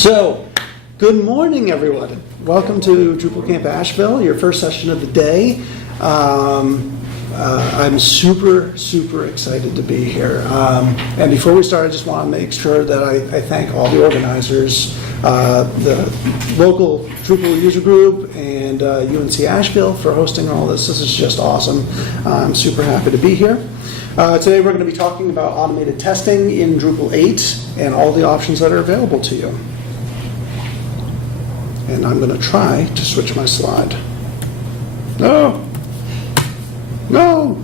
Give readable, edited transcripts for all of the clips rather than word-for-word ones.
So, good morning, everyone. Welcome to Drupal Camp Asheville, your first session of the day. I'm super excited to be here. And before we start, I just want to make sure that I thank all the organizers, the local Drupal user group, and UNC Asheville for hosting all this. This is just awesome. I'm super happy to be here. Today we're going to be talking about automated testing in Drupal 8 and all the options that are available to you. And I'm going to try to switch my slide. No! What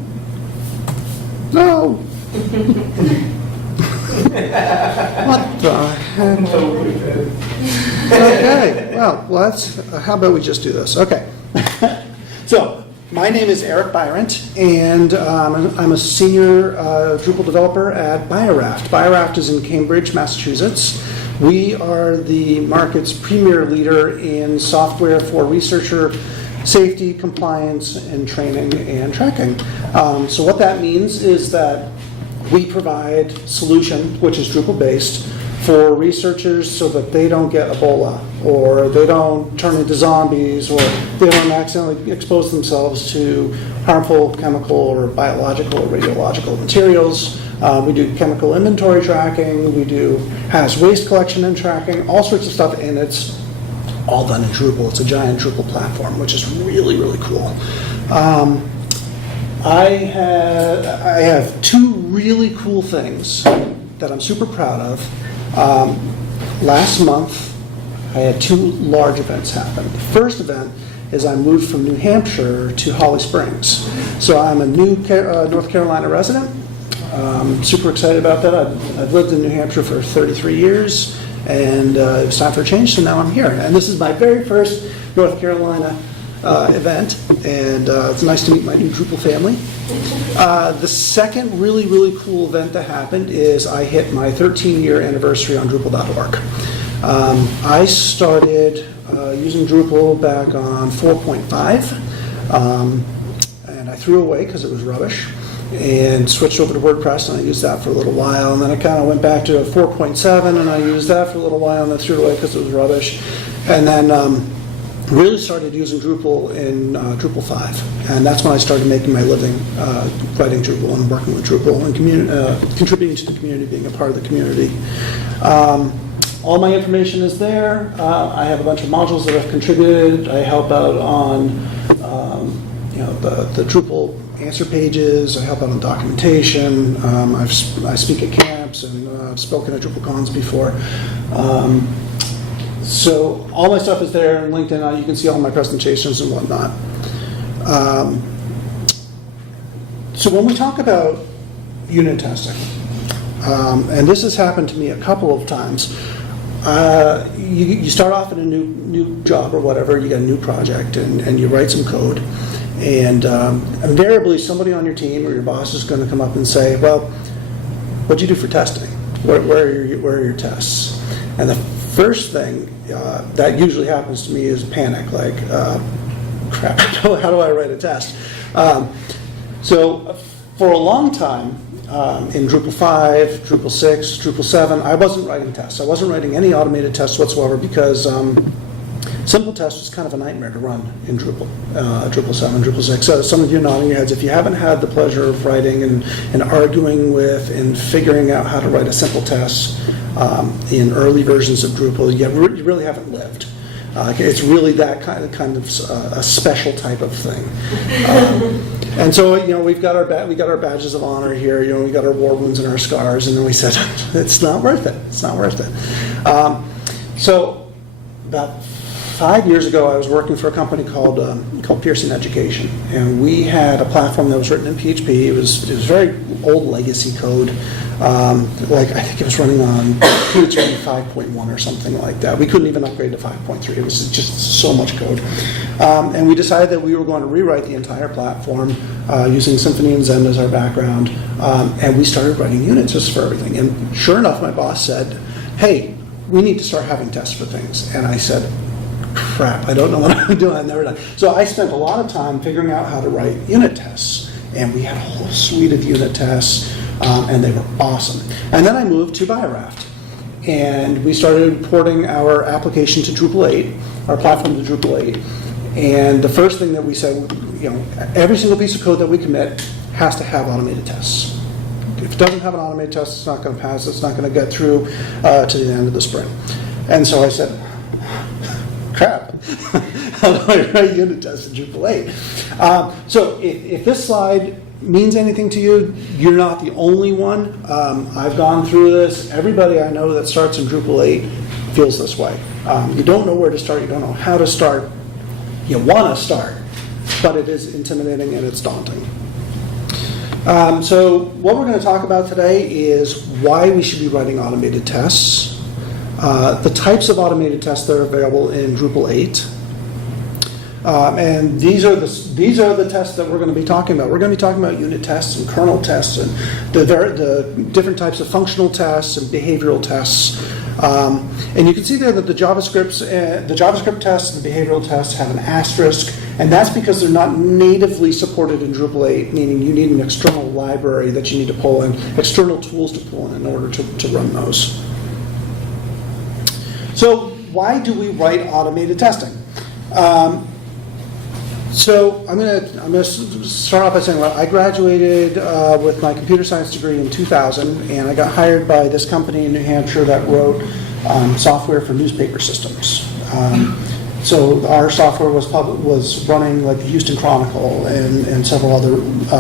the heck? Okay, well, how about we just do this? Okay. So, my name is Erich Beyrent, and I'm a senior Drupal developer at Bioraft. Bioraft is in Cambridge, Massachusetts. We are the market's premier leader in software for researcher safety, compliance, and training and tracking. So what that means is that we provide solution, which is Drupal-based, for researchers so that they don't get Ebola, or they don't turn into zombies, or they don't accidentally expose themselves to harmful chemical or biological or radiological materials. We do chemical inventory tracking, we do hazardous waste collection and tracking, all sorts of stuff, and it's all done in Drupal. It's a giant Drupal platform, which is really cool. I have two really cool things that I'm super proud of. Last month, I had two large events happen. The first event is I moved from New Hampshire to Holly Springs. So I'm a new North Carolina resident. Super excited about that. I've lived in New Hampshire for 33 years, and it was time for a change, so now I'm here. And this is my very first North Carolina event, and it's nice to meet my new Drupal family. The second really cool event that happened is I hit my 13-year anniversary on Drupal.org. I started using Drupal back on 4.5, and I threw away because it was rubbish, and switched over to WordPress, and I used that for a little while, and then I kind of went back to 4.7, and I used that for a little while, and then threw it away because it was rubbish, and then really started using Drupal in Drupal 5, and that's when I started making my living writing Drupal and working with Drupal and contributing to the community, being a part of the community. All my information is there. I have a bunch of modules that I've contributed. I help out on the Drupal answer pages. I help out on documentation. I speak at camps, and I've spoken at DrupalCons before. So all my stuff is there on LinkedIn. You can see all my presentations and whatnot. So when we talk about unit testing, and this has happened to me a couple of times, you start off in a new job or whatever, you get a new project, and you write some code, and invariably somebody on your team or your boss is going to come up and say, well, what'd you do for testing? Where are your tests? And the first thing that usually happens to me is panic, like, crap, how do I write a test? So for a long time, in Drupal 5, Drupal 6, Drupal 7, I wasn't writing tests. I wasn't writing any automated tests whatsoever because simple tests was kind of a nightmare to run in Drupal, Drupal 7, Drupal 6. So some of you nodding your heads, if you haven't had the pleasure of writing and arguing with and figuring out how to write a simple test in early versions of Drupal, you really haven't lived. It's really that kind of a special type of thing. And so, we've got our badges of honor here. We got our war wounds and our scars, and then we said it's not worth it. It's not worth it. So about 5 years ago, I was working for a company called Pearson Education, and we had a platform that was written in PHP. It was very old legacy code. I think it was running on PHP 5.1 or something like that. We couldn't even upgrade to 5.3. It was just so much code. And we decided that we were going to rewrite the entire platform using Symfony and Zen as our background. And we started writing unit tests for everything. And sure enough, my boss said, hey, we need to start having tests for things. And I said, crap, I don't know what I'm doing. I've never done. So I spent a lot of time figuring out how to write unit tests. And we had a whole suite of unit tests. And they were awesome. And then I moved to Bioraft. and we started porting our application to Drupal 8, our platform to Drupal 8. And the first thing that we said, every single piece of code that we commit has to have automated tests. If it doesn't have an automated test, it's not going to pass. It's not going to get through to the end of the sprint. And so I said, crap, how do I write unit tests in Drupal 8? So if this slide means anything to you, you're not the only one. I've gone through this. Everybody I know that starts in Drupal 8 feels this way. You don't know where to start. You don't know how to start. You want to start, but it is intimidating and it's daunting. So what we're going to talk about today is why we should be writing automated tests, the types of automated tests that are available in Drupal 8, and these are the tests that we're going to be talking about. We're going to be talking about unit tests and kernel tests and the different types of functional tests and behavioral tests. And you can see there that the JavaScript tests and the behavioral tests have an asterisk, and that's because they're not natively supported in Drupal 8, meaning you need an external library that you need to pull in, external tools to pull in order to run those. So why do we write automated testing? So I'm going to start off by saying, well, I graduated with my computer science degree in 2000, and I got hired by this company in New Hampshire that wrote software for newspaper systems. So our software was running like the Houston Chronicle and several other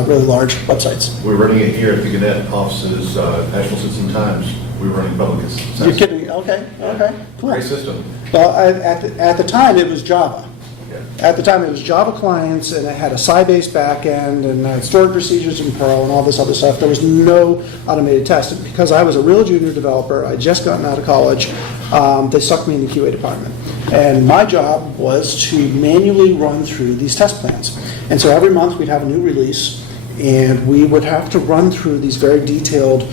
really large websites. We're running it here at the Gannett offices, Asheville Citizen Times. We're running public access. You're kidding? Okay, cool. Great system. Well, at the time it was Java. Yeah. At the time, it was Java clients, and it had a Sybase backend, and it had stored procedures in Perl, and all this other stuff. There was no automated test. And because I was a real junior developer, I'd just gotten out of college, they stuck me in the QA department. And my job was to manually run through these test plans. And so every month we'd have a new release, and we would have to run through these very detailed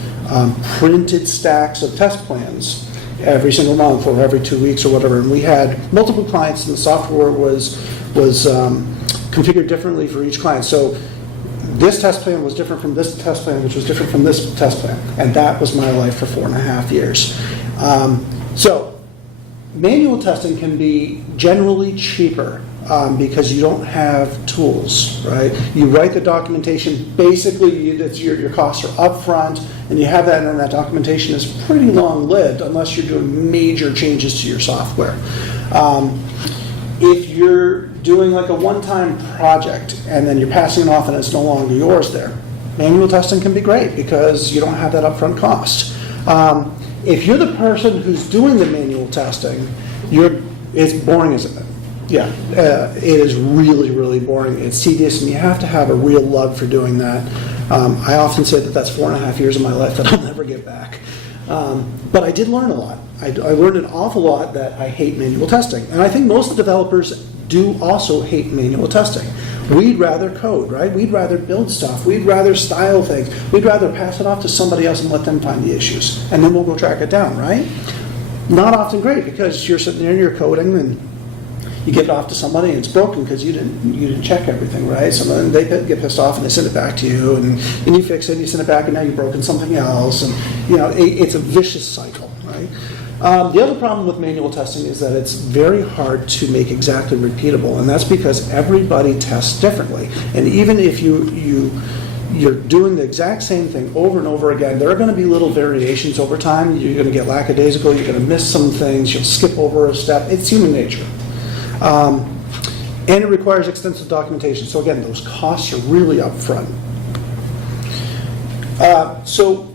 printed stacks of test plans every single month or every 2 weeks or whatever. And we had multiple clients, and the software was configured differently for each client. So this test plan was different from this test plan, which was different from this test plan. And that was my life for 4.5 years. So manual testing can be generally cheaper because you don't have tools, right? You write the documentation. Basically, your costs are upfront, and you have that, and then that documentation is pretty long-lived unless you're doing major changes to your software. If you're doing like a one-time project and then you're passing it off and it's no longer yours there, manual testing can be great because you don't have that upfront cost. If you're the person who's doing the manual testing, it's boring, isn't it? Yeah, it is really, really boring. It's tedious, and you have to have a real love for doing that. I often say that that's 4.5 years of my life that I'll never get back. But I did learn a lot. I learned an awful lot that I hate manual testing. And I think most of the developers do also hate manual testing. We'd rather code, right? We'd rather build stuff. We'd rather style things. We'd rather pass it off to somebody else and let them find the issues. And then we'll go track it down, right? Not often great, because you're sitting there and you're coding and you give it off to somebody and it's broken because you didn't check everything, right? So then they get pissed off and they send it back to you, and you fix it and you send it back, and now you've broken something else, and it's a vicious cycle, right? The other problem with manual testing is that it's very hard to make exactly repeatable, and that's because everybody tests differently. And even if you're doing the exact same thing over and over again, there are going to be little variations over time. You're going to get lackadaisical, you're going to miss some things, you'll skip over a step. It's human nature. And it requires extensive documentation. So again, those costs are really upfront. So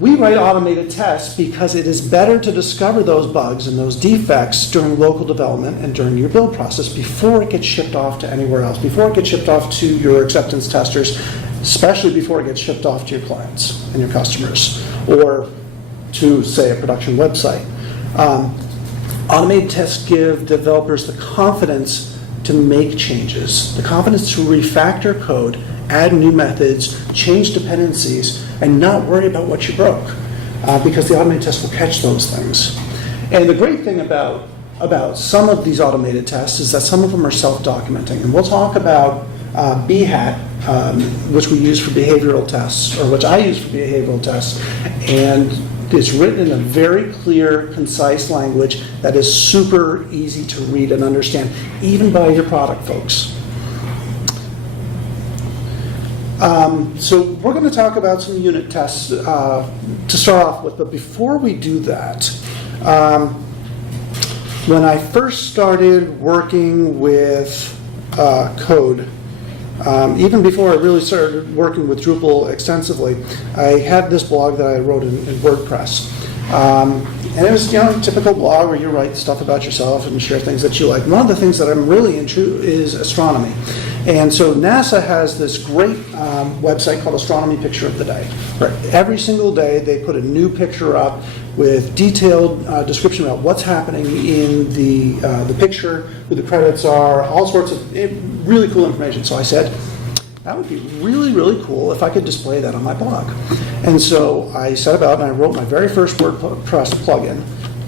we write automated tests because it is better to discover those bugs and those defects during local development and during your build process before it gets shipped off to anywhere else, before it gets shipped off to your acceptance testers, especially before it gets shipped off to your clients and your customers, or to, say, a production website. Automated tests give developers the confidence to make changes, the confidence to refactor code, add new methods, change dependencies, and not worry about what you broke, because the automated test will catch those things. And the great thing about some of these automated tests is that some of them are self-documenting. And we'll talk about BHAT, which we use for behavioral tests, or which I use for behavioral tests, and It's written in a very clear, concise language that is super easy to read and understand, even by your product folks. So we're going to talk about some unit tests to start off with, but before we do that, when I first started working with code, even before I really started working with Drupal extensively, I had this blog that I wrote in WordPress. And it was, a typical blog where you write stuff about yourself and share things that you like. One of the things that I'm really into is astronomy. And so NASA has this great website called Astronomy Picture of the Day, where every single day they put a new picture up with detailed description about what's happening in the picture, who the credits are, all sorts of really cool information. So I said, that would be really, really cool if I could display that on my blog. And so I set about and I wrote my very first WordPress plugin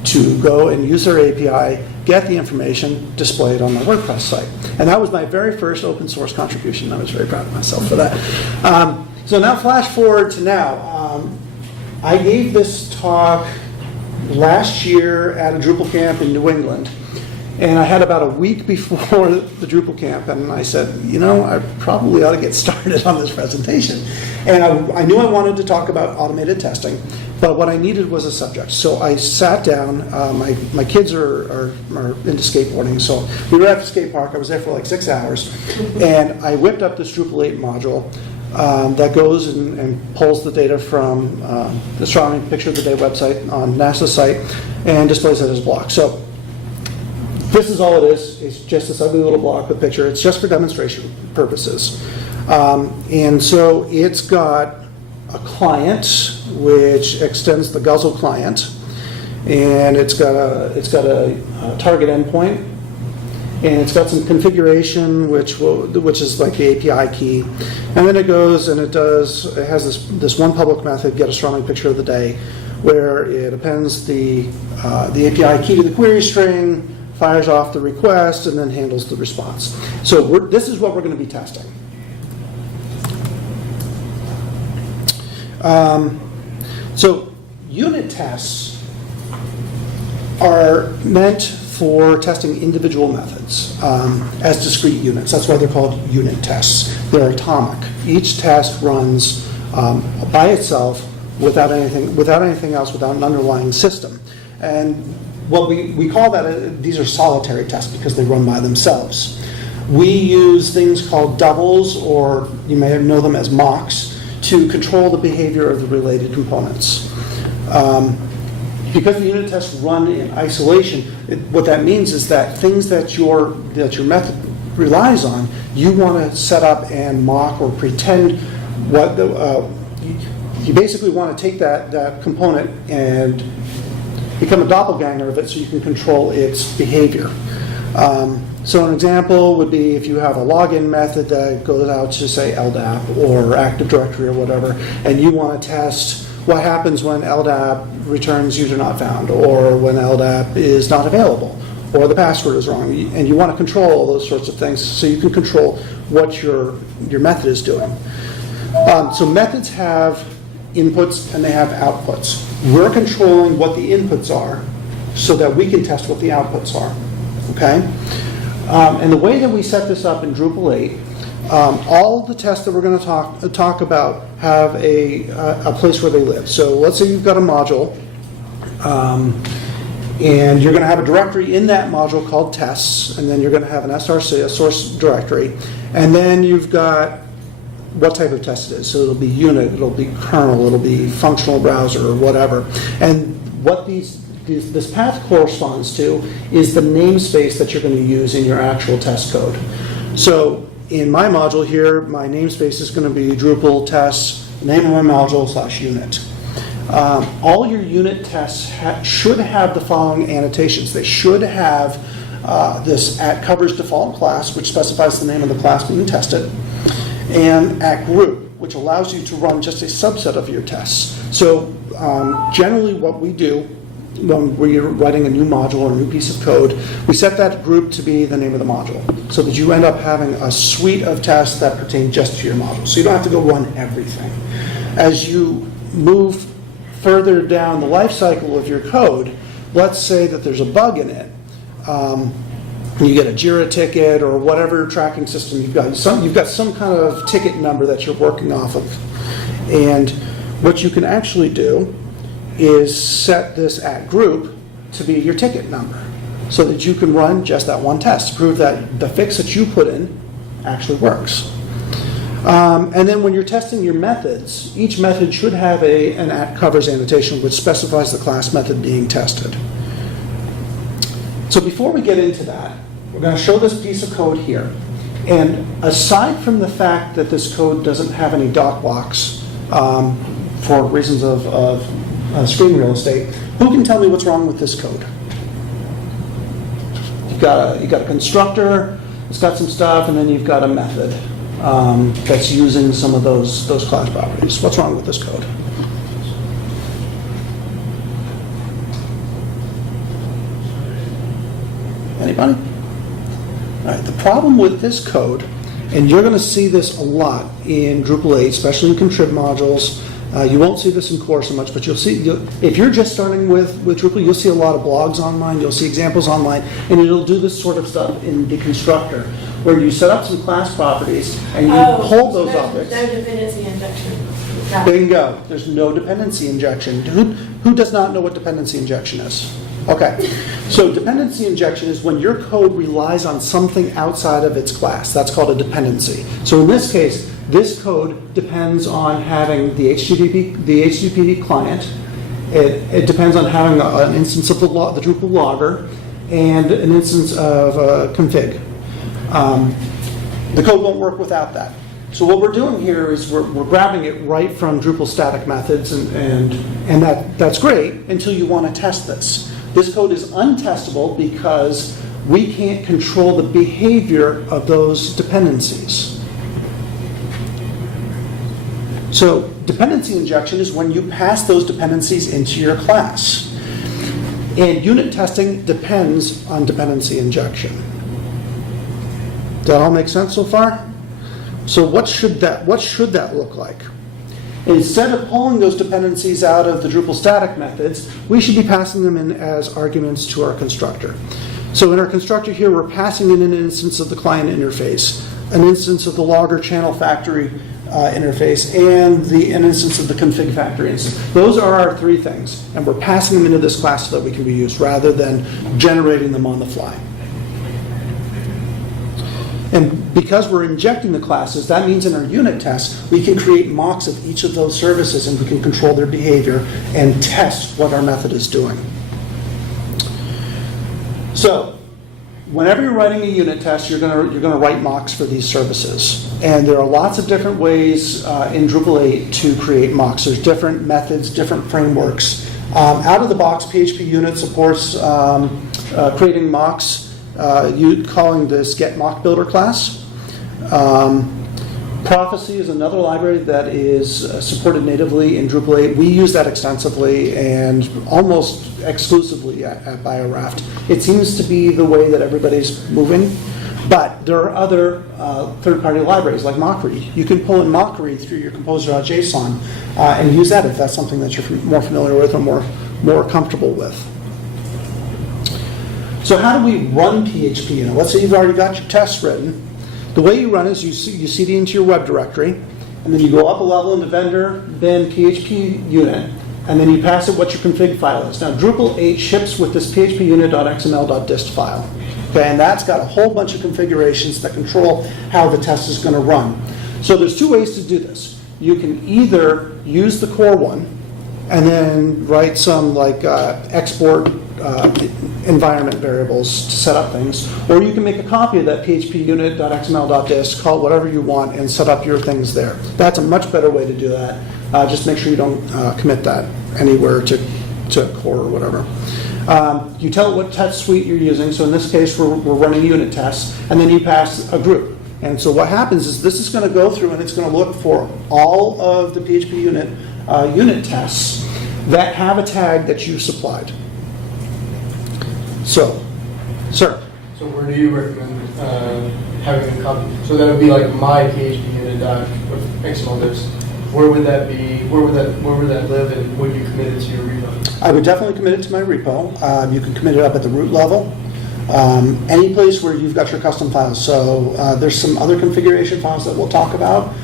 to go and use their API, get the information, display it on my WordPress site. And that was my very first open source contribution. I was very proud of myself for that. So now flash forward to now. I gave this talk last year at a Drupal camp in New England. And I had about a week before the Drupal camp, and I said, I probably ought to get started on this presentation. And I knew I wanted to talk about automated testing, but what I needed was a subject. So I sat down. My kids are into skateboarding, so we were at the skate park. I was there for like 6 hours, and I whipped up this Drupal 8 module that goes and pulls the data from the Astronomy Picture of the Day website on NASA's site and displays it as a block. So this is all it is. It's just this ugly little block with picture. It's just for demonstration purposes. And so it's got a client, which extends the Guzzle client, and it's got a target endpoint, and it's got some configuration, which is like the API key, and then it goes and it has this one public method, get astronomy picture of the day, where it appends the API key to the query string, fires off the request, and then handles the response. So this is what we're going to be testing. So unit tests are meant for testing individual methods as discrete units. That's why they're called unit tests. They're atomic. Each test runs by itself without anything else, without an underlying system. And what we call that, these are solitary tests because they run by themselves. We use things called doubles, or you may know them as mocks, to control the behavior of the related components. Because the unit tests run in isolation, what that means is that things that your method relies on, you want to set up and mock or pretend you basically want to take that component and become a doppelganger of it so you can control its behavior. So an example would be if you have a login method that goes out to, say, LDAP or Active Directory or whatever, and you want to test what happens when LDAP returns user not found, or when LDAP is not available, or the password is wrong, and you want to control all those sorts of things so you can control what your method is doing. So methods have inputs and they have outputs. We're controlling what the inputs are so that we can test what the outputs are. Okay? And the way that we set this up in Drupal 8, all the tests that we're going to talk about have a place where they live. So let's say you've got a module, and you're going to have a directory in that module called tests, and then you're going to have an SRC, a source directory, and then you've got what type of test it is. So it'll be unit, it'll be kernel, it'll be functional browser, or whatever. And what this path corresponds to is the namespace that you're going to use in your actual test code. So in my module here, my namespace is going to be Drupal tests, name of my module / unit. All your unit tests should have the following annotations. They should have this @covers default class, which specifies the name of the class being tested, and @group, which allows you to run just a subset of your tests. So generally what we do when we're writing a new module or a new piece of code, we set that group to be the name of the module, so that you end up having a suite of tests that pertain just to your module. So you don't have to go run everything. As you move further down the life cycle of your code, let's say that there's a bug in it. You get a Jira ticket or whatever tracking system you've got. You've got some kind of ticket number that you're working off of. And what you can actually do is set this at group to be your ticket number so that you can run just that one test to prove that the fix that you put in actually works. And then when you're testing your methods, each method should have an @covers annotation which specifies the class method being tested. So before we get into that, we're going to show this piece of code here. And aside from the fact that this code doesn't have any doc blocks for reasons of screen real estate, who can tell me what's wrong with this code? You've got a constructor, it's got some stuff, and then you've got a method that's using some of those class properties. What's wrong with this code? Anybody? All right, the problem with this code, and you're going to see this a lot in Drupal 8, especially in contrib modules. You won't see this in core so much, but if you're just starting with Drupal, you'll see a lot of blogs online, you'll see examples online, and it'll do this sort of stuff in the constructor, where you set up some class properties and you hold those objects. No dependency injection. Bingo. There's no dependency injection. Who does not know what dependency injection is? Okay. So dependency injection is when your code relies on something outside of its class. That's called a dependency. So in this case, this code depends on having the HTTP client. It depends on having an instance of the Drupal logger and an instance of config. The code won't work without that. So what we're doing here is we're grabbing it right from Drupal static methods, and that's great until you want to test this. This code is untestable because we can't control the behavior of those dependencies. So dependency injection is when you pass those dependencies into your class. And unit testing depends on dependency injection. Does that all make sense so far? So what should that look like? Instead of pulling those dependencies out of the Drupal static methods, we should be passing them in as arguments to our constructor. So in our constructor here, we're passing in an instance of the client interface, an instance of the logger channel factory interface, and an instance of the config factory instance. Those are our three things, and we're passing them into this class so that we can be used rather than generating them on the fly. And because we're injecting the classes, that means in our unit tests, we can create mocks of each of those services and we can control their behavior and test what our method is doing. So, whenever you're writing a unit test, you're going to write mocks for these services. And there are lots of different ways in Drupal 8 to create mocks. There's different methods, different frameworks. Out of the box, PHPUnit supports creating mocks. Calling this get mock builder class. Prophecy is another library that is supported natively in Drupal 8. We use that extensively and almost exclusively at BioRaft. It seems to be the way that everybody's moving, but there are other third-party libraries like Mockery. You can pull in Mockery through your composer.json and use that if that's something that you're more familiar with or more comfortable with. So how do we run PHPUnit? Let's say you've already got your tests written. The way you run is you cd into your web directory, and then you go up a level in the vendor bin PHPUnit, and then you pass it what your config file is. Now Drupal 8 ships with this phpunit.xml.dist file. Okay, and that's got a whole bunch of configurations that control how the test is going to run. So there's two ways to do this. You can either use the core one, and then write some like export environment variables to set up things, or you can make a copy of that phpunit.xml.dist, call it whatever you want, and set up your things there. That's a much better way to do that. Just make sure you don't commit that anywhere to core or whatever. You tell it what test suite you're using. So in this case, we're running unit tests, and then you pass a group. And so what happens is this is going to go through and it's going to look for all of the PHPUnit unit tests that have a tag that you supplied. So, sir. So where do you recommend having a copy? So that would be like my PHPUnit.xml.dist. where would that be? Where would that live, and would you commit it to your repo? I would definitely commit it to my repo. You can commit it up at the root level. Any place where you've got your custom files. So there's some other configuration files that we'll talk about.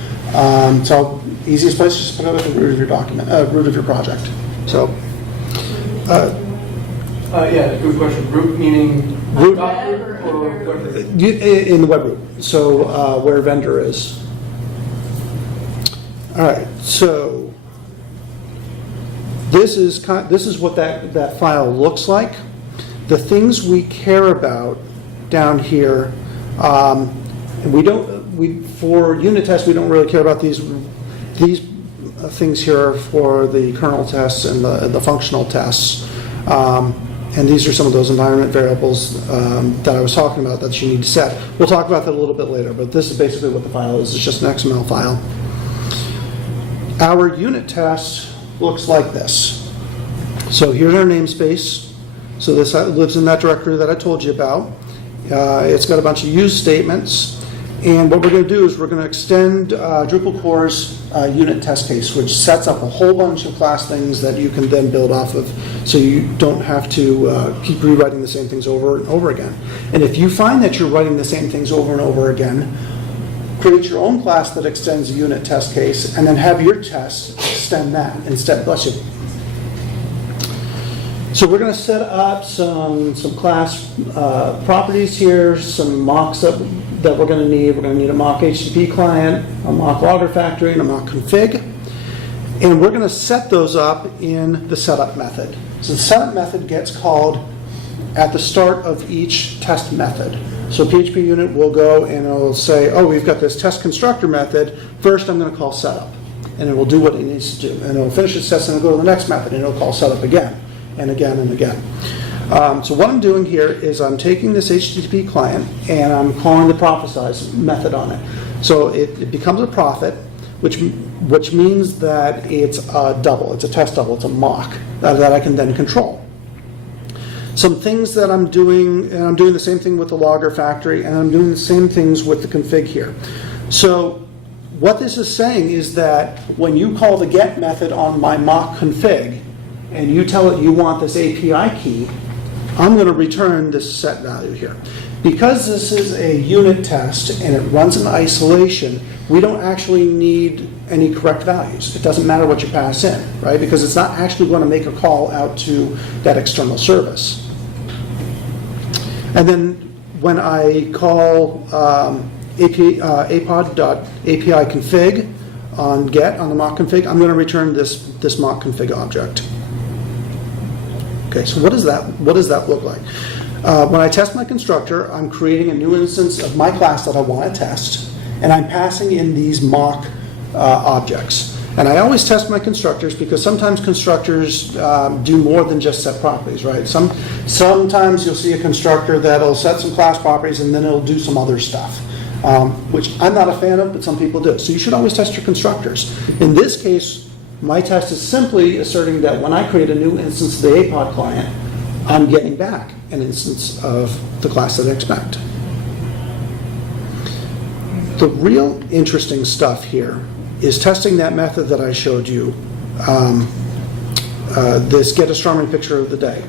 So easiest place is just put it at the root of your document, root of your project. So. Yeah, good question. Root meaning Root Docker or whatever? In the web root. So where vendor is. All right. So this is what that file looks like. The things we care about down here, and for unit tests we don't really care about these things here for the kernel tests and the functional tests. And these are some of those environment variables that I was talking about that you need to set. We'll talk about that a little bit later, but this is basically what the file is. It's just an XML file. Our unit test looks like this. So here's our namespace. So this lives in that directory that I told you about. It's got a bunch of use statements. And what we're going to do is we're going to extend Drupal core's unit test case, which sets up a whole bunch of class things that you can then build off of, so you don't have to keep rewriting the same things over and over again. And if you find that you're writing the same things over and over again, create your own class that extends a unit test case, and then have your tests extend that instead. Bless you. So we're going to set up some class properties here, some mocks that we're going to need. We're going to need a mock HTTP client, a mock logger factory, and a mock config. And we're going to set those up in the setup method. So the setup method gets called at the start of each test method. So PHPUnit will go and it'll say, oh, we've got this test constructor method. First, I'm going to call setup. And it will do what it needs to do. And it'll finish its test and it'll go to the next method and it'll call setup again and again and again. So what I'm doing here is I'm taking this HTTP client and I'm calling the prophesize method on it. So it becomes a prophet, which means that it's a double, it's a test double, it's a mock that I can then control. Some things that I'm doing, and I'm doing the same thing with the logger factory, and I'm doing the same things with the config here. So what this is saying is that when you call the get method on my mock config, and you tell it you want this API key, I'm going to return this set value here. Because this is a unit test and it runs in isolation, we don't actually need any correct values. It doesn't matter what you pass in, right? Because it's not actually going to make a call out to that external service. And then when I call apod.api config on get, on the mock config, I'm going to return this mock config object. Okay, so what does that look like? When I test my constructor, I'm creating a new instance of my class that I want to test, and I'm passing in these mock objects. And I always test my constructors because sometimes constructors do more than just set properties, right? Sometimes you'll see a constructor that'll set some class properties and then it'll do some other stuff, which I'm not a fan of, but some people do. So you should always test your constructors. In this case, my test is simply asserting that when I create a new instance of the APOD client, I'm getting back an instance of the class that I expect. The real interesting stuff here is testing that method that I showed you, this get astronomy picture of the day.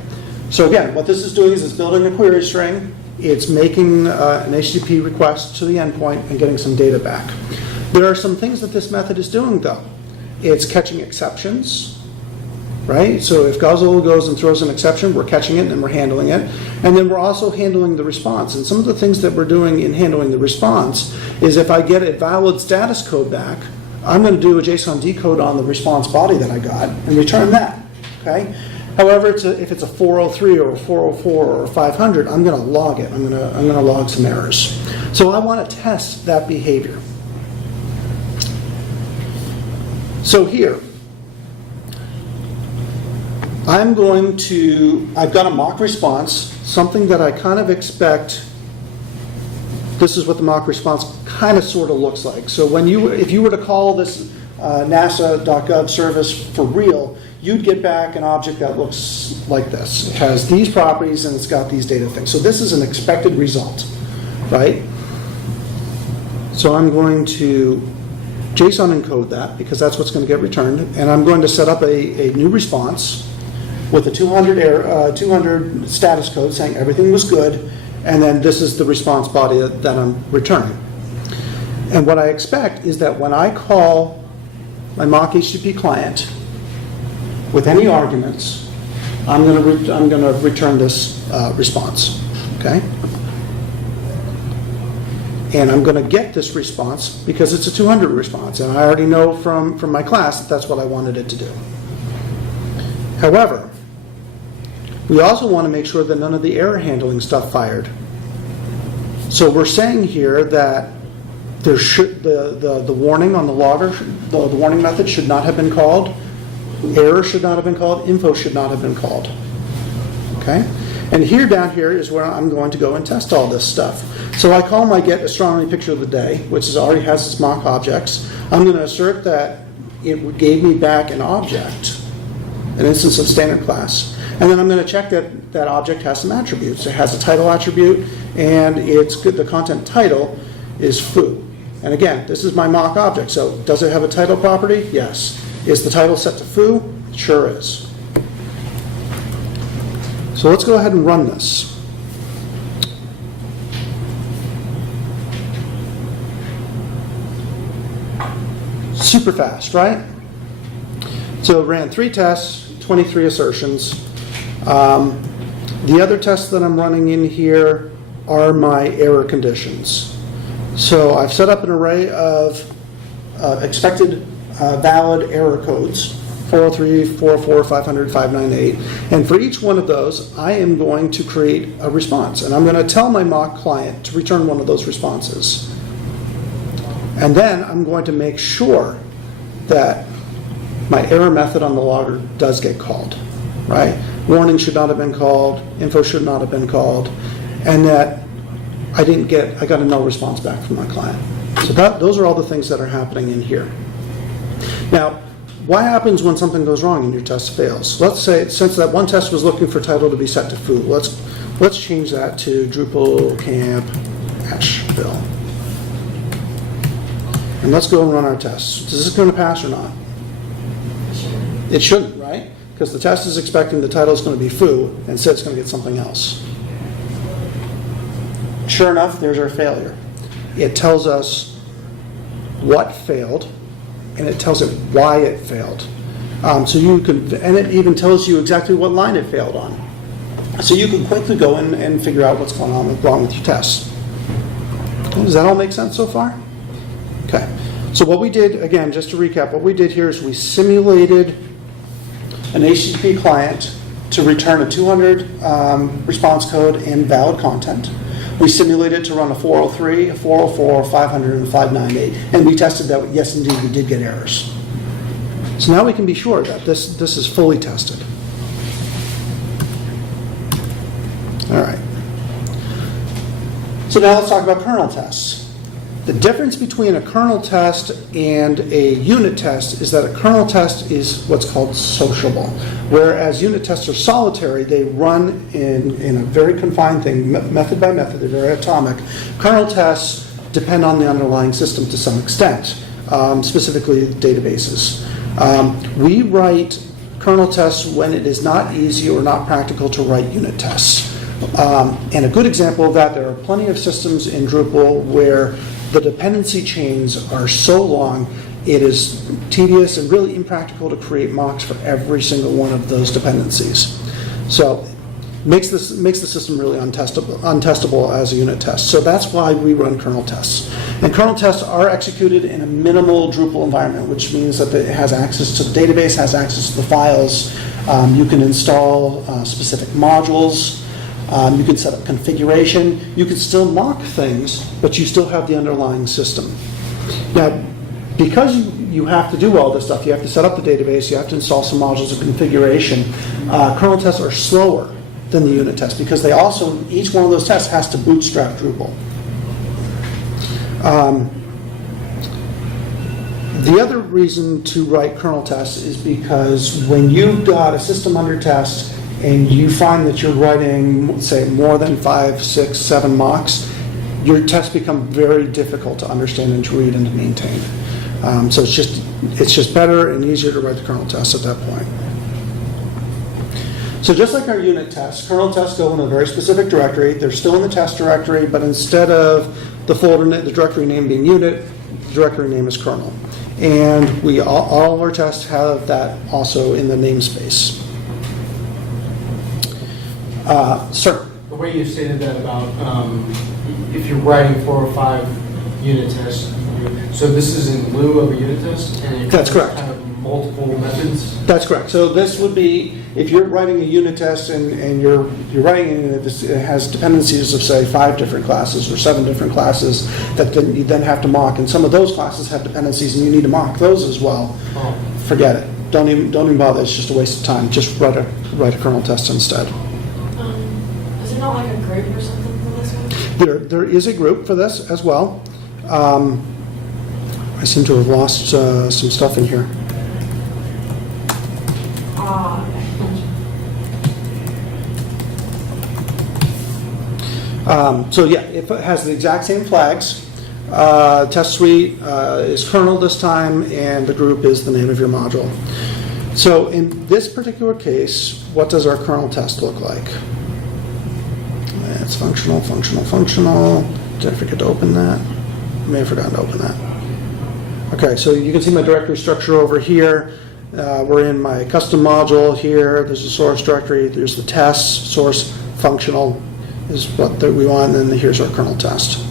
So again, what this is doing is it's building a query string, it's making an HTTP request to the endpoint and getting some data back. There are some things that this method is doing though. It's catching exceptions, right? So if Guzzle goes and throws an exception, we're catching it and we're handling it. And then we're also handling the response. And some of the things that we're doing in handling the response is if I get a valid status code back, I'm going to do a JSON decode on the response body that I got and return that, okay? However, if it's a 403 or a 404 or a 500, I'm going to log it. I'm going to log some errors. So I want to test that behavior. So here, I've got a mock response, something that I kind of expect. This is what the mock response kind of sort of looks like. So if you were to call this NASA.gov service for real, you'd get back an object that looks like this. It has these properties and it's got these data things. So this is an expected result, right? So I'm going to JSON encode that, because that's what's going to get returned, and I'm going to set up a new response with a 200 status code saying everything was good, and then this is the response body that I'm returning. And what I expect is that when I call my mock HTTP client with any arguments, I'm going to return this response, okay? And I'm going to get this response because it's a 200 response, and I already know from my class that that's what I wanted it to do. However, we also want to make sure that none of the error handling stuff fired. So we're saying here that there should the warning on the logger, the warning method should not have been called, error should not have been called, info should not have been called. Okay? And here, down here, is where I'm going to go and test all this stuff. So I call my get astronomy picture of the day, which already has its mock objects. I'm going to assert that it gave me back an object, an instance of standard class. And then I'm going to check that that object has some attributes. It has a title attribute, and it's good. The content title is foo. And again, this is my mock object. So does it have a title property? Yes. Is the title set to foo? It sure is. So let's go ahead and run this. Super fast, right? So it ran 3 tests, 23 assertions. The other tests that I'm running in here are my error conditions. So I've set up an array of expected valid error codes, 403, 404, 500, 598. And for each one of those, I am going to create a response. And I'm going to tell my mock client to return one of those responses. And then I'm going to make sure that my error method on the logger does get called, right? Warning should not have been called, info should not have been called, and that I got a null response back from my client. So those are all the things that are happening in here. Now, what happens when something goes wrong and your test fails? Let's say, since that one test was looking for title to be set to foo, let's change that to Drupal camp Asheville. And let's go and run our tests. Is this going to pass or not? It shouldn't, right? Because the test is expecting the title is going to be foo, and instead it's going to get something else. Sure enough, there's our failure. It tells us what failed, and it tells it why it failed. And it even tells you exactly what line it failed on. So you can quickly go in and figure out what's going on wrong with your tests. Does that all make sense so far? Okay. So what we did, again, just to recap, what we did here is we simulated an HTTP client to return a 200 response code and valid content. We simulated to run a 403, a 404, 500, and 598. And we tested that, yes, indeed, we did get errors. So now we can be sure that this is fully tested. All right. So now let's talk about kernel tests. The difference between a kernel test and a unit test is that a kernel test is what's called sociable, whereas unit tests are solitary. They run in a very confined thing, method by method. They're very atomic. Kernel tests depend on the underlying system to some extent, specifically databases. We write kernel tests when it is not easy or not practical to write unit tests. And a good example of that, there are plenty of systems in Drupal where the dependency chains are so long, it is tedious and really impractical to create mocks for every single one of those dependencies. So makes the system really untestable as a unit test. So that's why we run kernel tests. And kernel tests are executed in a minimal Drupal environment, which means that it has access to the database, has access to the files. You can install specific modules. You can set up configuration. You can still mock things, but you still have the underlying system. Now, because you have to do all this stuff, you have to set up the database, you have to install some modules of configuration, kernel tests are slower than the unit test because they also, each one of those tests has to bootstrap Drupal. The other reason to write kernel tests is because when you've got a system under test and you find that you're writing, say, more than 5, 6, 7 mocks, your tests become very difficult to understand and to read and to maintain. So it's just better and easier to write the kernel tests at that point. So just like our unit tests, kernel tests go in a very specific directory. They're still in the test directory, but instead of the folder, the directory name being unit, the directory name is kernel. And all of our tests have that also in the namespace. Sir? The way you stated that about if you're writing 4 or 5 unit tests, so this is in lieu of a unit test? And That's correct. Kind of multiple methods? That's correct. So this would be, if you're writing a unit test and you're writing a unit that has dependencies of, say, 5 different classes or 7 different classes that you then have to mock, and some of those classes have dependencies and you need to mock those as well, forget it. Don't even bother. It's just a waste of time. Just write a kernel test instead. Is there not like a group or something for this one? There is a group for this as well. I seem to have lost some stuff in here. So yeah, it has the exact same flags. Test suite is kernel this time, and the group is the name of your module. So in this particular case, what does our kernel test look like? It's functional, functional, functional. Did I forget to open that? I may have forgotten to open that. Okay, so you can see my directory structure over here. We're in my custom module here. There's a source directory. There's the tests, source, functional is what we want, and then here's our kernel test.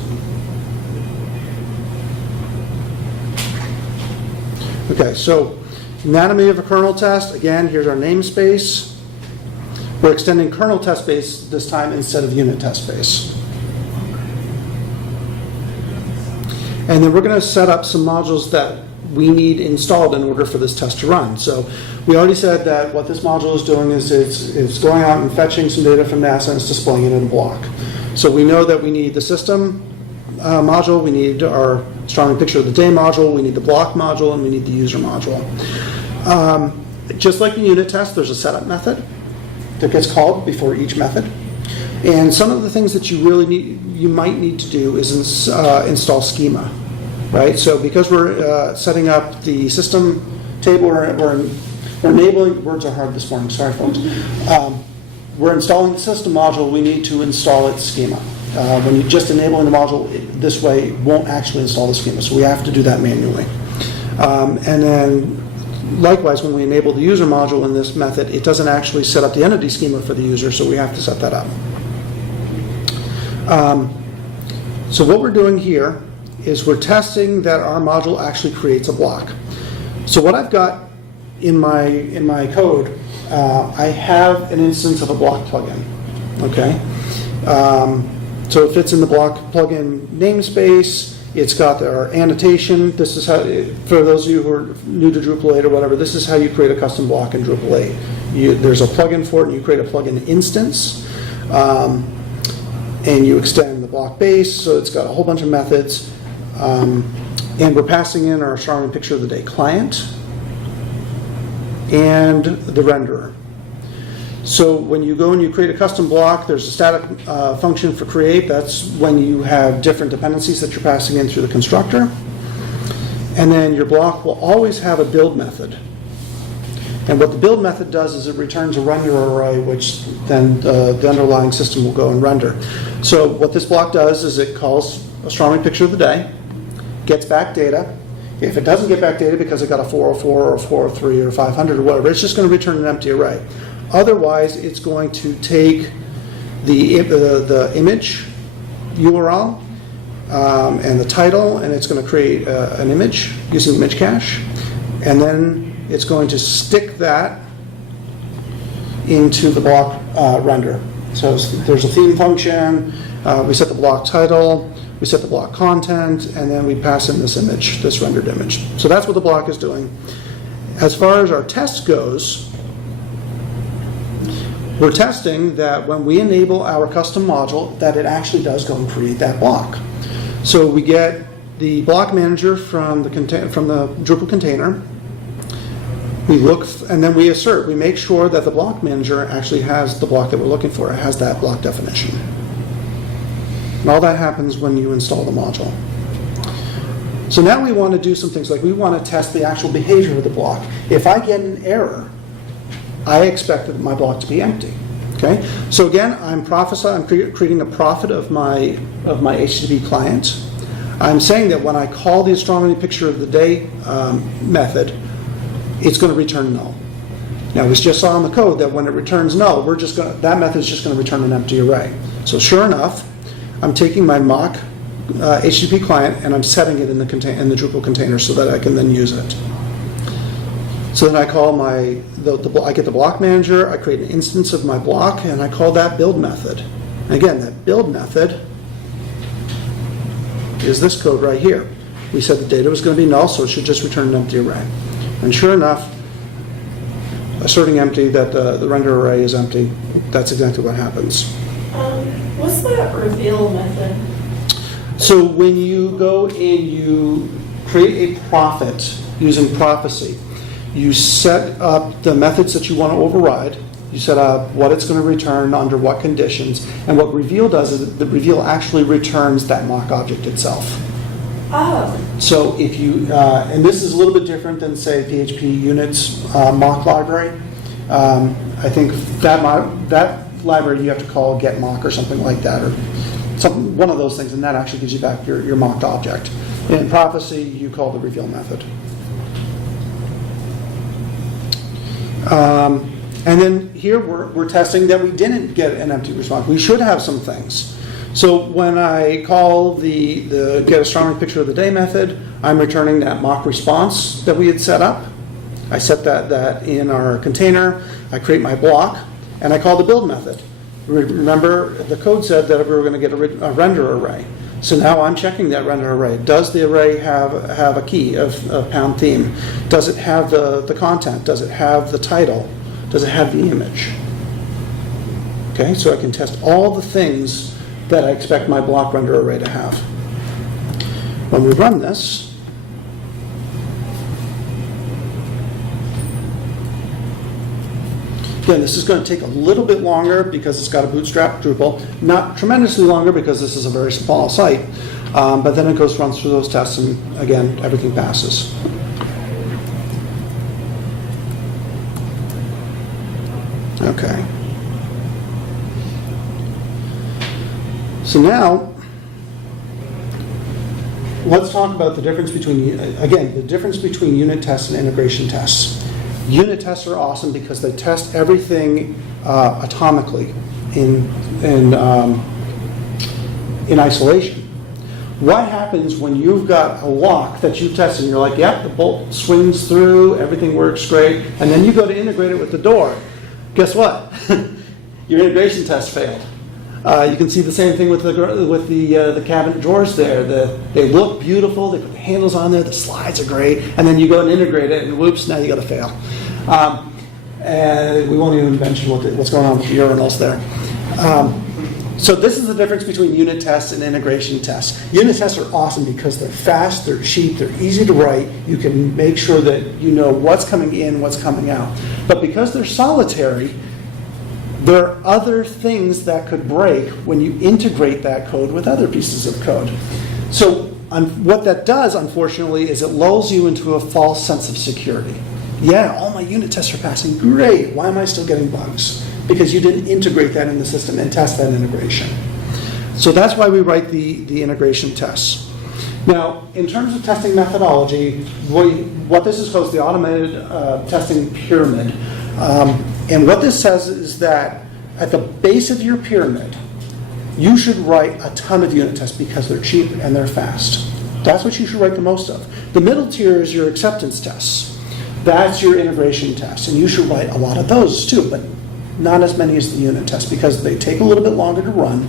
Okay, so anatomy of a kernel test. Again, here's our namespace. We're extending kernel test base this time instead of unit test base. And then we're going to set up some modules that we need installed in order for this test to run. So we already said that what this module is doing is it's going out and fetching some data from NASA and it's displaying it in a block. So we know that we need the system module, we need our strong picture of the day module, we need the block module, and we need the user module. Just like the unit test, there's a setup method that gets called before each method. And some of the things that you might need to do is install schema, right? So because we're setting up the system table, we're enabling, words are hard this morning, sorry folks. We're installing the system module, we need to install its schema. When you're just enabling the module this way, it won't actually install the schema, so we have to do that manually. And then likewise, when we enable the user module in this method, it doesn't actually set up the entity schema for the user, so we have to set that up. So what we're doing here is we're testing that our module actually creates a block. So what I've got in my code, I have an instance of a block plugin. Okay, so it fits in the block plugin namespace. It's got our annotation. This is how, for those of you who are new to Drupal 8 or whatever, this is how you create a custom block in Drupal 8. There's a plugin for it, and you create a plugin instance. And you extend the block base, so it's got a whole bunch of methods. And we're passing in our strong picture of the day client and the renderer. So when you go and you create a custom block, there's a static function for create. That's when you have different dependencies that you're passing in through the constructor. And then your block will always have a build method. And what the build method does is it returns a render array, which then the underlying system will go and render. So what this block does is it calls astronomy picture of the day, gets back data. If it doesn't get back data because it got a 404 or a 403 or 500 or whatever, it's just going to return an empty array. Otherwise, it's going to take the image URL and the title, and it's going to create an image using image cache, and then it's going to stick that into the block render. So there's a theme function, we set the block title, we set the block content, and then we pass in this image, this rendered image. So that's what the block is doing. As far as our test goes, we're testing that when we enable our custom module, that it actually does go and create that block. So we get the block manager from the Drupal container. We look, and then we assert, we make sure that the block manager actually has the block that we're looking for. It has that block definition. And all that happens when you install the module. So now we want to do some things like we want to test the actual behavior of the block. If I get an error, I expect that my block to be empty. Okay? So again, I'm creating a prophet of my HTTP client. I'm saying that when I call the astronomy picture of the day method, it's going to return null. Now we just saw in the code that when it returns null, that method is just going to return an empty array. So sure enough, I'm taking my mock HTTP client and I'm setting it in the Drupal container so that I can then use it. So then I call I get the block manager, I create an instance of my block, and I call that build method. And again, that build method is this code right here. We said the data was going to be null, so it should just return an empty array. And sure enough, asserting empty, that the render array is empty, that's exactly what happens. What's that reveal method? So when you go and you create a prophet using prophecy, you set up the methods that you want to override, you set up what it's going to return under what conditions, and what reveal does is the reveal actually returns that mock object itself. Oh. So if you, and this is a little bit different than say PHPUnit's mock library. I think that library you have to call get mock or something like that, or one of those things, and that actually gives you back your mocked object. In prophecy, you call the reveal method. And then here we're testing that we didn't get an empty response. We should have some things. So when I call the get astronomy picture of the day method, I'm returning that mock response that we had set up. I set that in our container. I create my block, and I call the build method. Remember, the code said that we were going to get a render array. So now I'm checking that render array. Does the array have a key of pound theme? Does it have the content? Does it have the title? Does it have the image? Okay, so I can test all the things that I expect my block render array to have. When we run this, again, this is going to take a little bit longer because it's got a bootstrap Drupal. Not tremendously longer because this is a very small site. But then it runs through those tests, and again, everything passes. Okay. So now, let's talk about the difference between, again, the difference between unit tests and integration tests. Unit tests are awesome because they test everything atomically in isolation. What happens when you've got a lock that you've tested and you're like, yep, the bolt swings through, everything works great, and then you go to integrate it with the door? Guess what? Your integration test failed. You can see the same thing with the cabinet drawers there. They look beautiful. They put the handles on there. The slides are great. And then you go and integrate it, and whoops, now you got to fail. And we won't even mention what's going on with the urinals there. So this is the difference between unit tests and integration tests. Unit tests are awesome because they're fast, they're cheap, they're easy to write. You can make sure that you know what's coming in, what's coming out. But because they're solitary, there are other things that could break when you integrate that code with other pieces of code. So what that does, unfortunately, is it lulls you into a false sense of security. Yeah, all my unit tests are passing. Great. Why am I still getting bugs? Because you didn't integrate that in the system and test that integration. So that's why we write the integration tests. Now, in terms of testing methodology, what this is called is the automated testing pyramid. And what this says is that at the base of your pyramid, you should write a ton of unit tests because they're cheap and they're fast. That's what you should write the most of. The middle tier is your acceptance tests. That's your integration tests, and you should write a lot of those too, but not as many as the unit tests because they take a little bit longer to run.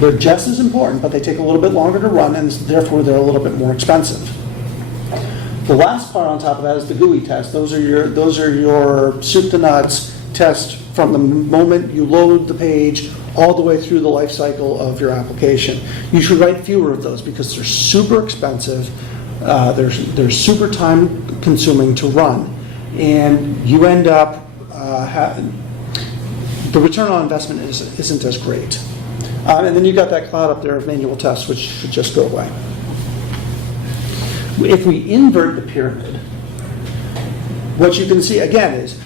They're just as important, but they take a little bit longer to run, and therefore they're a little bit more expensive. The last part on top of that is the GUI test. Those are your soup to nuts test from the moment you load the page all the way through the life cycle of your application. You should write fewer of those because they're super expensive. They're super time consuming to run, and you end up the return on investment isn't as great. And then you've got that cloud up there of manual tests, which should just go away. If we invert the pyramid, what you can see again is,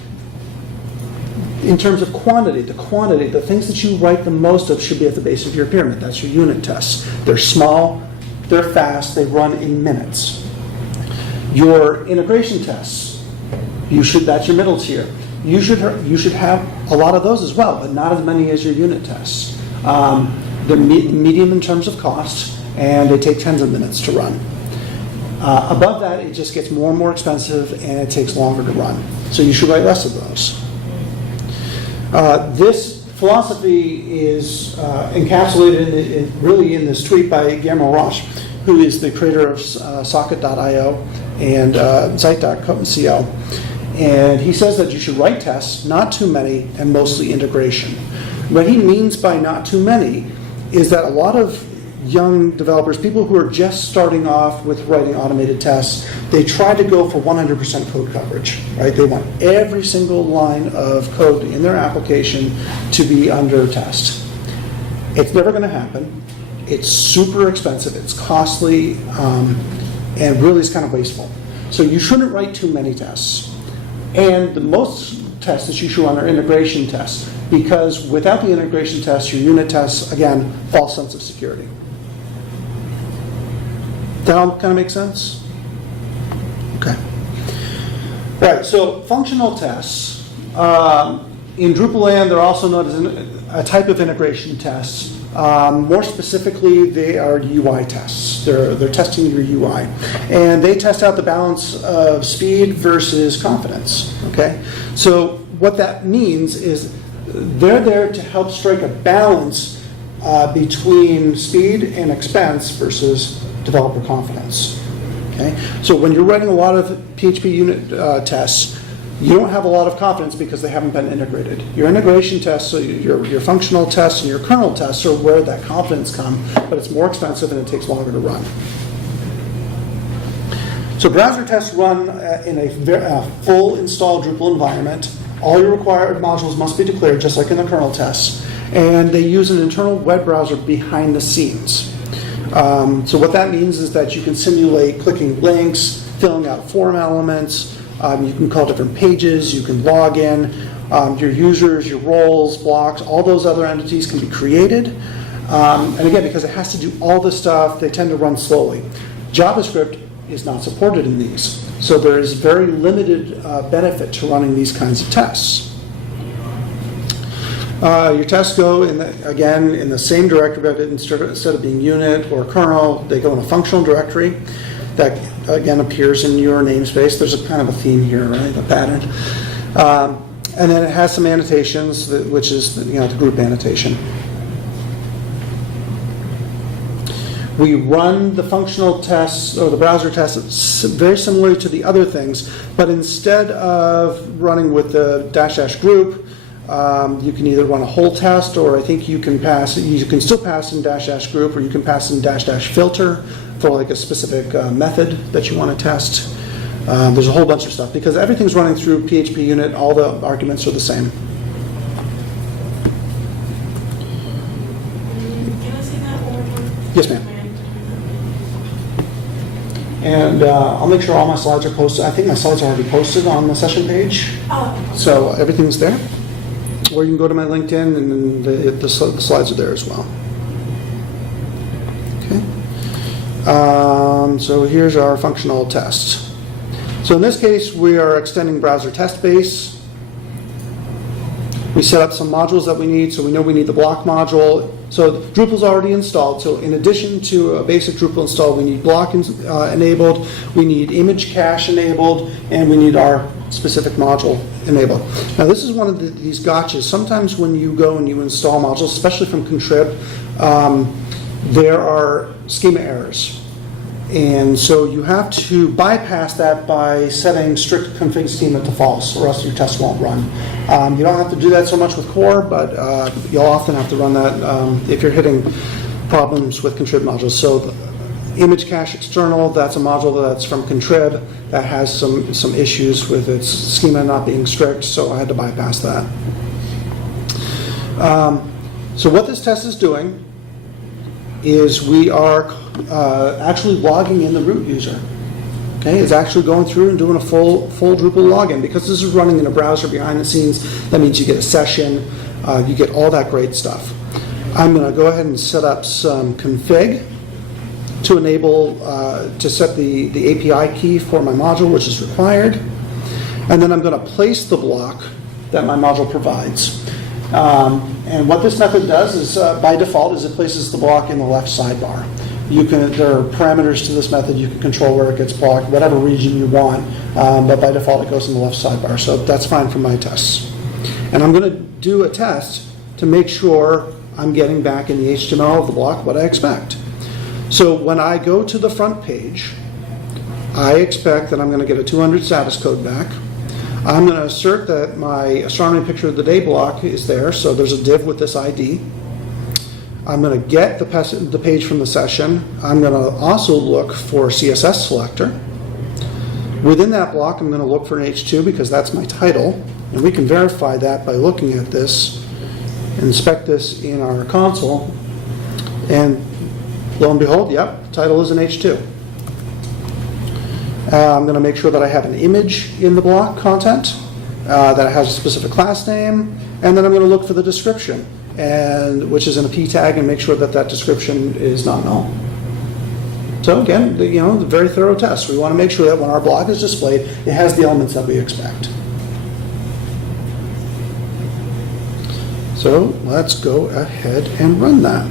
in terms of quantity, the things that you write the most of should be at the base of your pyramid. That's your unit tests. They're small, they're fast, they run in minutes. Your integration tests, that's your middle tier. You should have a lot of those as well, but not as many as your unit tests. They're medium in terms of cost, and they take tens of minutes to run. Above that, it just gets more and more expensive, and it takes longer to run. So you should write less of those. This philosophy is encapsulated really in this tweet by Guillermo Roche, who is the creator of Socket.io and Site.co. And he says that you should write tests, not too many, and mostly integration. What he means by not too many is that a lot of young developers, people who are just starting off with writing automated tests, they try to go for 100% code coverage, right? They want every single line of code in their application to be under test. It's never going to happen. It's super expensive, it's costly, and really is kind of wasteful. So you shouldn't write too many tests. And the most tests that you should run are integration tests, because without the integration tests, your unit tests, again, false sense of security. That all kind of makes sense? Okay. Right, so functional tests. In Drupal land, they're also known as a type of integration tests. More specifically, they are UI tests. They're testing your UI. And they test out the balance of speed versus confidence. Okay? So what that means is they're there to help strike a balance between speed and expense versus developer confidence. Okay? So when you're writing a lot of PHPUnit tests, you don't have a lot of confidence because they haven't been integrated. Your integration tests, so your functional tests and your kernel tests are where that confidence comes, but it's more expensive and it takes longer to run. So browser tests run in a full installed Drupal environment. All your required modules must be declared, just like in the kernel tests, and they use an internal web browser behind the scenes. So what that means is that you can simulate clicking links, filling out form elements. You can call different pages, you can log in, your users, your roles, blocks, all those other entities can be created. And again, because it has to do all this stuff, they tend to run slowly. JavaScript is not supported in these, so there is very limited benefit to running these kinds of tests. Your tests go, again, in the same directory, but instead of being unit or kernel, they go in a functional directory that again appears in your namespace. There's a kind of a theme here, right? A pattern. And then it has some annotations, which is the group annotation. We run the functional tests or the browser tests very similarly to the other things, but instead of running with the -- group, you can either run a whole test, or I think you can still pass in -- group, or you can pass in -- filter for like a specific method that you want to test. There's a whole bunch of stuff because everything's running through PHPUnit. All the arguments are the same. Can I see that one more time? Yes, ma'am. And I'll make sure all my slides are posted. I think my slides are already posted on the session page. Oh. So everything's there. Or you can go to my LinkedIn and then the slides are there as well. Okay. So here's our functional test. So in this case, we are extending browser test base. We set up some modules that we need. So we know we need the block module. So Drupal's already installed. So in addition to a basic Drupal install, we need block enabled, we need image cache enabled, and we need our specific module enabled. Now this is one of these gotchas. Sometimes when you go and you install modules, especially from Contrib, there are schema errors. And so you have to bypass that by setting strict config schema to false, or else your test won't run. You don't have to do that so much with core, but you'll often have to run that if you're hitting problems with Contrib modules. So image cache external, that's a module that's from Contrib that has some issues with its schema not being strict, so I had to bypass that. So what this test is doing is we are actually logging in the root user. okay, is actually going through and doing a full Drupal login. Because this is running in a browser behind the scenes, that means you get a session, you get all that great stuff. I'm going to go ahead and set up some config to enable, to set the API key for my module, which is required. And then I'm going to place the block that my module provides. And what this method does is, by default, is it places the block in the left sidebar. There are parameters to this method. You can control where it gets blocked, whatever region you want, but by default it goes in the left sidebar. So that's fine for my tests. And I'm going to do a test to make sure I'm getting back in the HTML of the block what I expect. So when I go to the front page, I expect that I'm going to get a 200 status code back. I'm going to assert that my astronomy picture of the day block is there, so there's a div with this ID. I'm going to get the page from the session. I'm going to also look for CSS selector. Within that block, I'm going to look for an H2 because that's my title, and we can verify that by looking at this, inspect this in our console, and lo and behold, yep, title is an H2. I'm going to make sure that I have an image in the block content, that it has a specific class name, and then I'm going to look for the description, which is in a p tag, and make sure that that description is not null. So again, the very thorough test. We want to make sure that when our block is displayed, it has the elements that we expect. So let's go ahead and run that.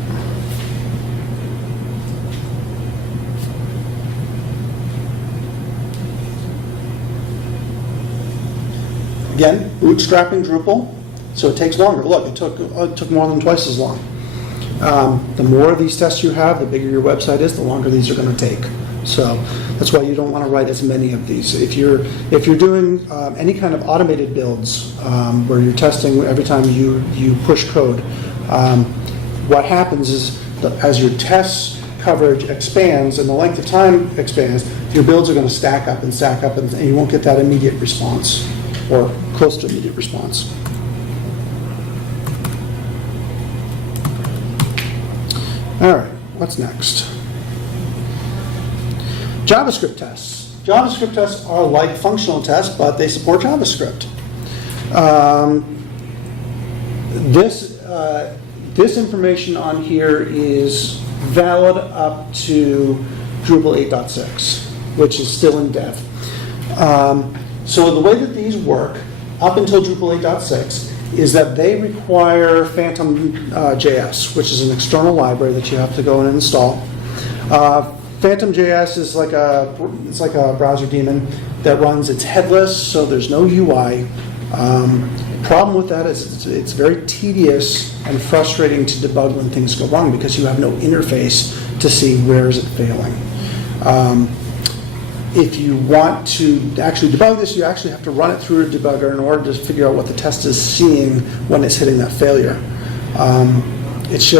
Again, bootstrapping Drupal, so it takes longer. Look, it took more than twice as long. The more of these tests you have, the bigger your website is, the longer these are going to take. So that's why you don't want to write as many of these. If you're doing any kind of automated builds where you're testing every time you push code, what happens is that as your test coverage expands and the length of time expands, your builds are going to stack up, and you won't get that immediate response, or close to immediate response. All right, what's next? JavaScript tests. JavaScript tests are like functional tests, but they support JavaScript. This information on here is valid up to Drupal 8.6, which is still in dev. So the way that these work, up until Drupal 8.6, is that they require Phantom.js, which is an external library that you have to go and install. Phantom.js is like a browser daemon that runs. It's headless, so there's no UI. Problem with that is it's very tedious and frustrating to debug when things go wrong because you have no interface to see where is it failing. If you want to actually debug this, you actually have to run it through a debugger in order to figure out what the test is seeing when it's hitting that failure. It's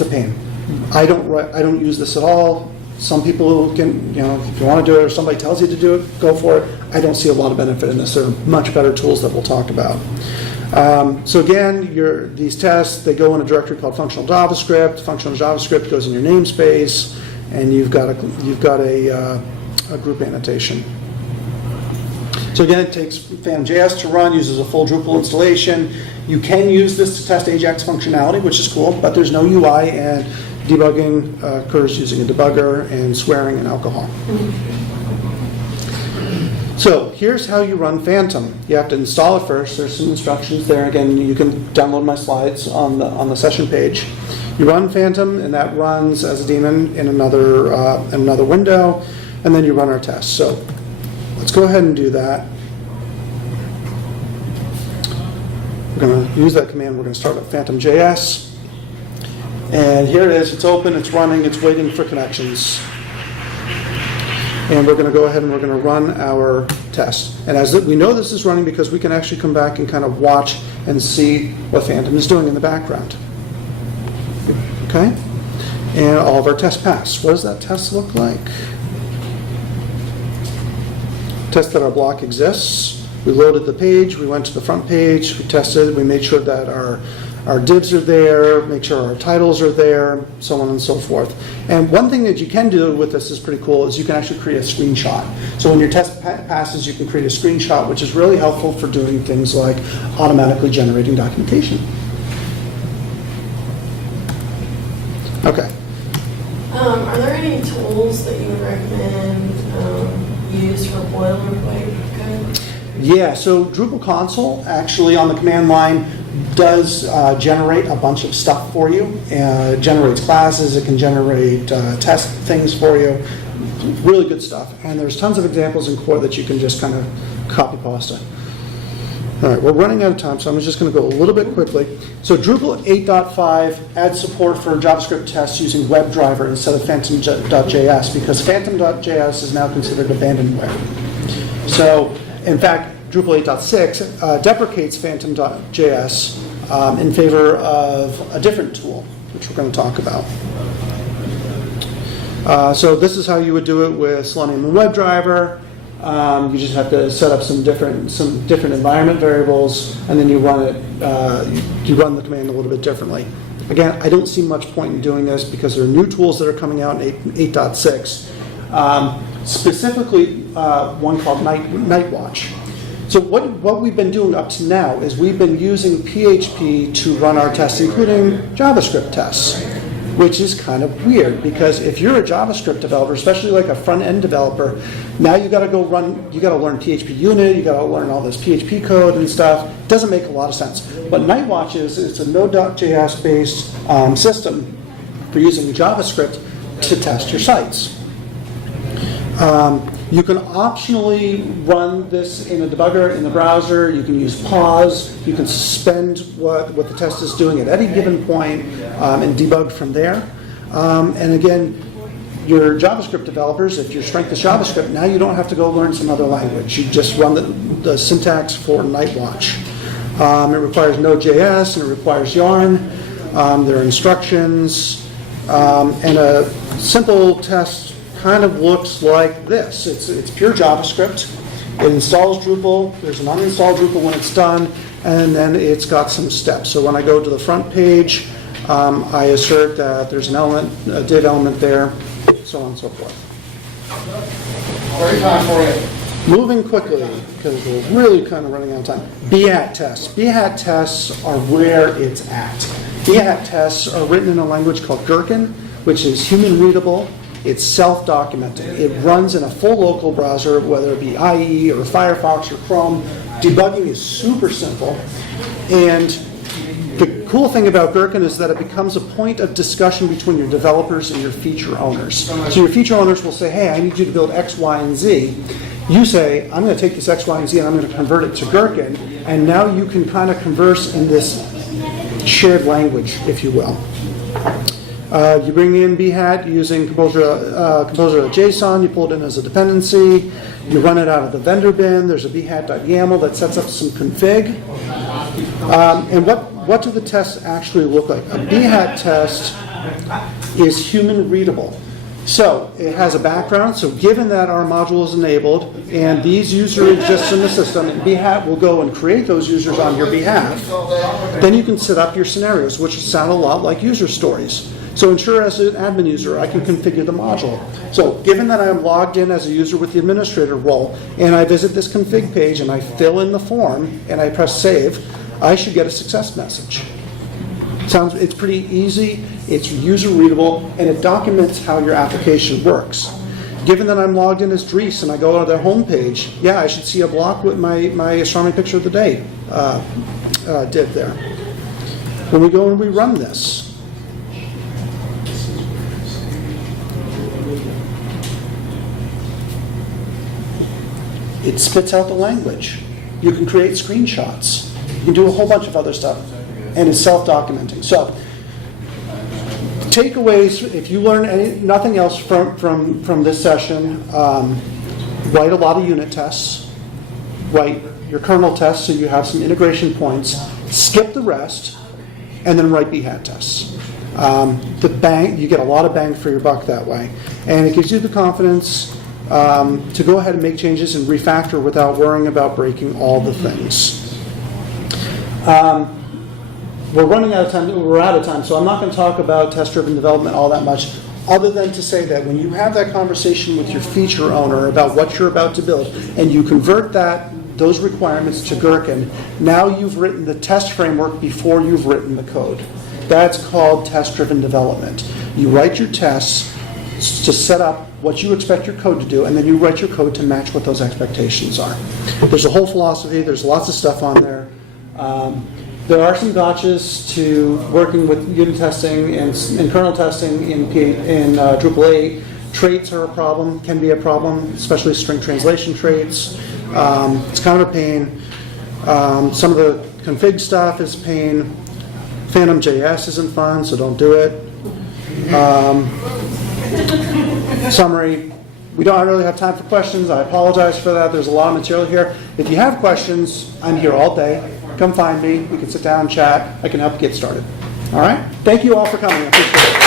a pain. I don't use this at all. Some people can, if you want to do it or somebody tells you to do it, go for it. I don't see a lot of benefit in this. There are much better tools that we'll talk about. So again, these tests, they go in a directory called functional JavaScript. Functional JavaScript goes in your namespace, and you've got a group annotation. So again, it takes Phantom.js to run, uses a full Drupal installation. You can use this to test Ajax functionality, which is cool, but there's no UI, and debugging occurs using a debugger and swearing and alcohol. So here's how you run Phantom. You have to install it first. There's some instructions there. Again, you can download my slides on the session page. You run Phantom, and that runs as a daemon in another window, and then you run our tests. So let's go ahead and do that. We're going to use that command. We're going to start with Phantom.js. And here it is. It's open. It's running. It's waiting for connections. And we're going to go ahead and we're going to run our test. And we know this is running because we can actually come back and kind of watch and see what Phantom is doing in the background. Okay? And all of our tests pass. What does that test look like? Test that our block exists. We loaded the page. We went to the front page. We tested. We made sure that our our divs are there, make sure our titles are there, so on and so forth. And one thing that you can do with this is pretty cool, is you can actually create a screenshot. So when your test passes, you can create a screenshot, which is really helpful for doing things like automatically generating documentation. Okay. Are there any tools that you would recommend use for boilerplate code? Yeah, so Drupal console actually on the command line does generate a bunch of stuff for you. It generates classes, it can generate test things for you. Really good stuff. And there's tons of examples in core that you can just kind of copy pasta. All right, we're running out of time, so I'm just going to go a little bit quickly. So Drupal 8.5 adds support for JavaScript tests using WebDriver instead of Phantom.js, because Phantom.js is now considered abandonware. So, in fact, Drupal 8.6 deprecates Phantom.js in favor of a different tool, which we're going to talk about. So this is how you would do it with Selenium and WebDriver. You just have to set up some different environment variables, and then you run it. You run the command a little bit differently. Again, I don't see much point in doing this because there are new tools that are coming out in 8.6. Specifically, one called Nightwatch. So what we've been doing up to now is we've been using PHP to run our tests, including JavaScript tests, which is kind of weird because if you're a JavaScript developer, especially like a front-end developer, now you got to learn PHPUnit, you got to learn all this PHP code and stuff. It doesn't make a lot of sense. What Nightwatch it's a Node.js based system for using JavaScript to test your sites. You can optionally run this in a debugger in the browser. You can use pause. You can suspend what the test is doing at any given point and debug from there. And again, your JavaScript developers, if your strength is JavaScript, now you don't have to go learn some other language. You just run the syntax for Nightwatch. It requires Node.js and it requires Yarn. There are instructions. And a simple test kind of looks like this. It's pure JavaScript. It installs Drupal. There's an uninstall Drupal when it's done, and then it's got some steps. So when I go to the front page, I assert that there's an element, a div element there, so on and so forth. Very time for it. Moving quickly, because we're really kind of running out of time. BHAT tests. BHAT tests are where it's at. BHAT tests are written in a language called Gherkin, which is human readable. It's self-documenting. It runs in a full local browser, whether it be IE or Firefox or Chrome. Debugging is super simple. And the cool thing about Gherkin is that it becomes a point of discussion between your developers and your feature owners. So your feature owners will say, hey, I need you to build X, Y, and Z. You say, I'm going to take this X, Y, and Z and I'm going to convert it to Gherkin. And now you can kind of converse in this shared language, if you will. You bring in BHAT using composer.json, you pull it in as a dependency, you run it out of the vendor bin, there's a bhat.yaml that sets up some config. And what do the tests actually look like? A BHAT test is human readable. So it has a background, so given that our module is enabled and these users exist in the system, and BHAT will go and create those users on your behalf, then you can set up your scenarios, which sound a lot like user stories. So ensure as an admin user, I can configure the module. So given that I'm logged in as a user with the administrator role, and I visit this config page and I fill in the form and I press save, I should get a success message. It's pretty easy, it's user readable, and it documents how your application works. Given that I'm logged in as Dries and I go to their home page, yeah, I should see a block with my astronomy picture of the day div there. When we go and we run this, it spits out the language. You can create screenshots. You can do a whole bunch of other stuff. And it's self-documenting. So, takeaways, if you learn nothing else from this session, write a lot of unit tests. Write your kernel tests so you have some integration points. Skip the rest, and then write BHAT tests. You get a lot of bang for your buck that way. And it gives you the confidence to go ahead and make changes and refactor without worrying about breaking all the things. we're running out of time, we're out of time, so I'm not going to talk about test-driven development all that much, other than to say that when you have that conversation with your feature owner about what you're about to build, and you convert those requirements to Gherkin, now you've written the test framework before you've written the code. That's called test-driven development. You write your tests to set up what you expect your code to do, and then you write your code to match what those expectations are. There's a whole philosophy, there's lots of stuff on there. There are some gotchas to working with unit testing and kernel testing in Drupal 8. Traits are a problem, can be a problem, especially string translation traits. It's kind of a pain. Some of the config stuff is a pain. Phantom.js isn't fun, so don't do it. Summary, we don't really have time for questions. I apologize for that. There's a lot of material here. If you have questions, I'm here all day. Come find me. We can sit down and chat. I can help get started. All right? Thank you all for coming. I appreciate it.